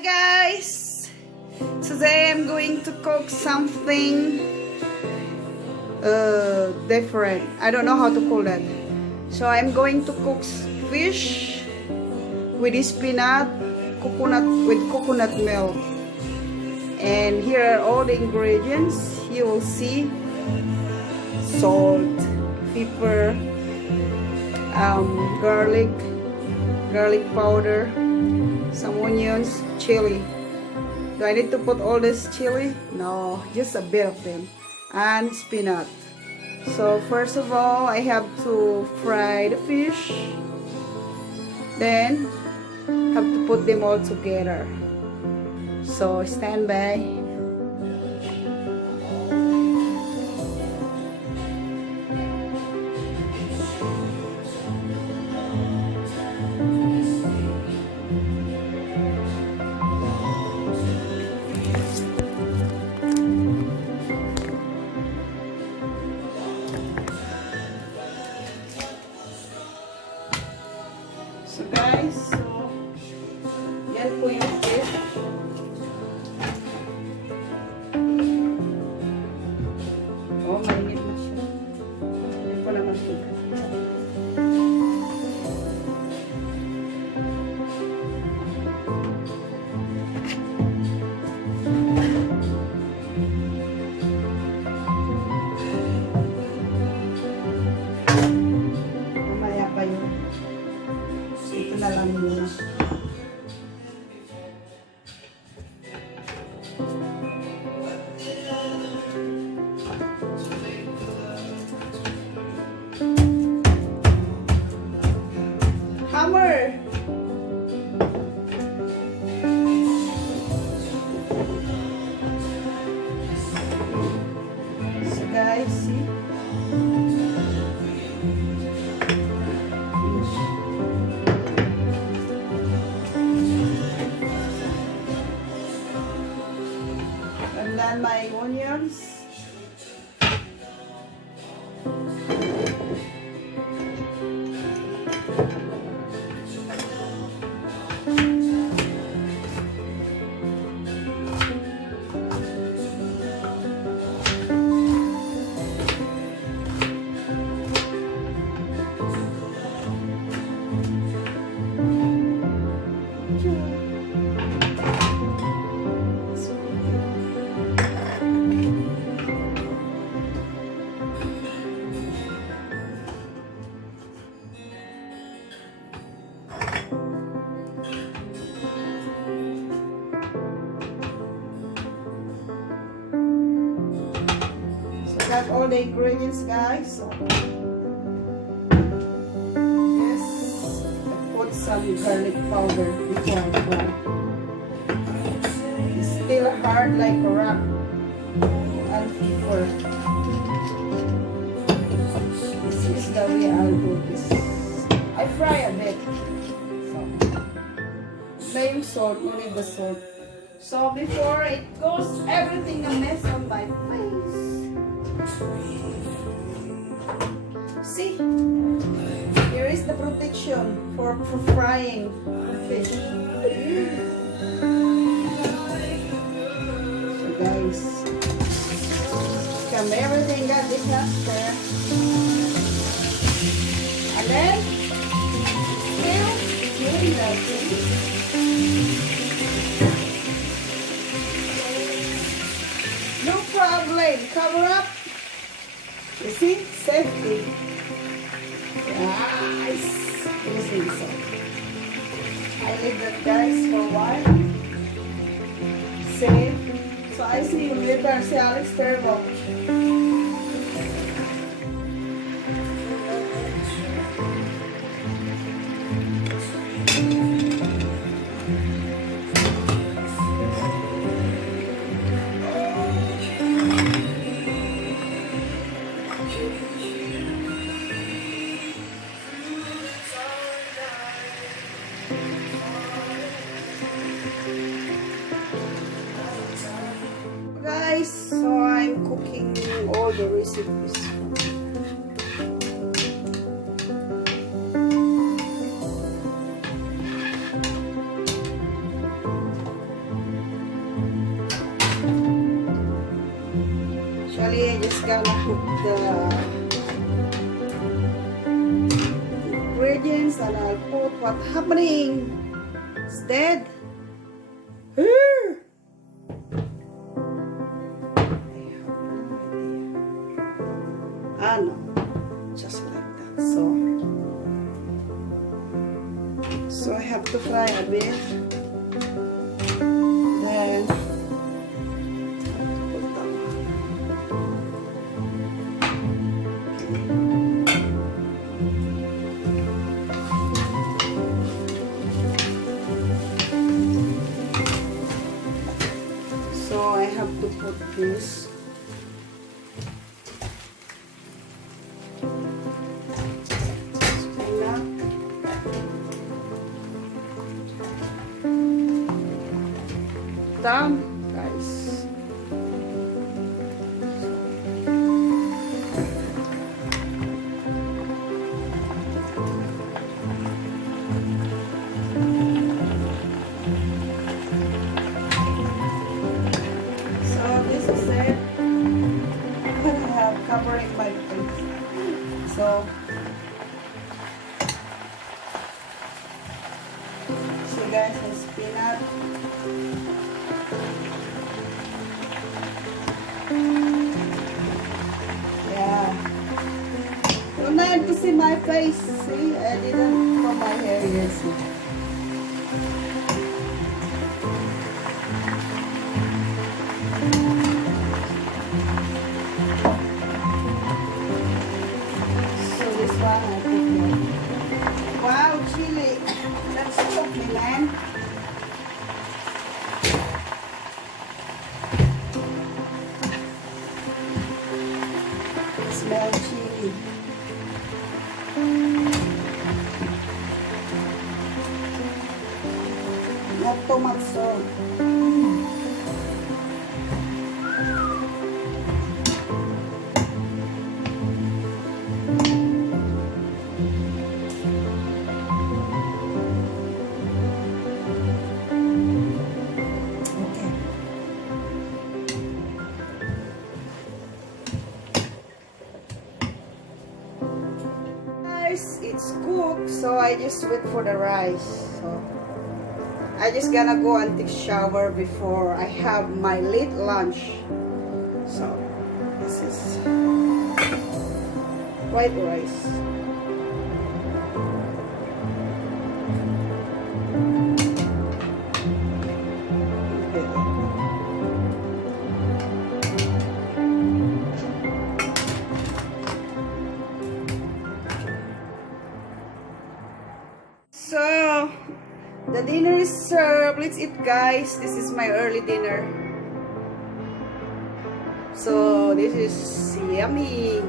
Hi guys! Today I'm going to cook something different. I don't know how to call that. So I'm going to cook fish with spinach, coconut milk. And here are all the ingredients. You will see salt, pepper, garlic powder, some onions, chili. Do I need to put all this chili? No, just a bit of them. And spinach. So first of all, I have to fry the fish. Then have to put them all together. So stand by. So guys, yan po yung fish. Oh, mainit na siya. Yan po naman siya. Mamaya pa yun. Ito na lang muna. Hammer! So guys, see? And then my onions. Got all the ingredients, guys. So yes, I put some garlic powder before I fry. It's still hard like a rock. And pepper. This is the way I'll do this. I fry a bit. So na yung salt, you need the salt. So before it goes, everything a mess on my face. See, here is the protection for frying the fish. So guys, come everything got this after, and then still doing that thing. No problem, cover up. You see? Safety. Nice. Using so. I leave that guys for a while. Safe. So I see you later. See Alex terrible. Guys, so I'm cooking all the recipes. just gonna cook the ingredients and I'll put what's happening. It's dead. No, just like that. So I have to fry a bit. Then put that one. So I have to put this. Done, guys. So this is it. I have covering my face. So see guys, the spinach. Yeah. Don't have to see my face. See, I didn't comb my hair yet. See. So this one I put here. Wow, chili. That's cook me, man. Smell chili. Not too much salt. It's cooked, so I just wait for the rice. So I just gonna go and take shower before I have my late lunch. So this is white rice. So the dinner is served. Let's eat, guys. This is my early dinner. So this is yummy.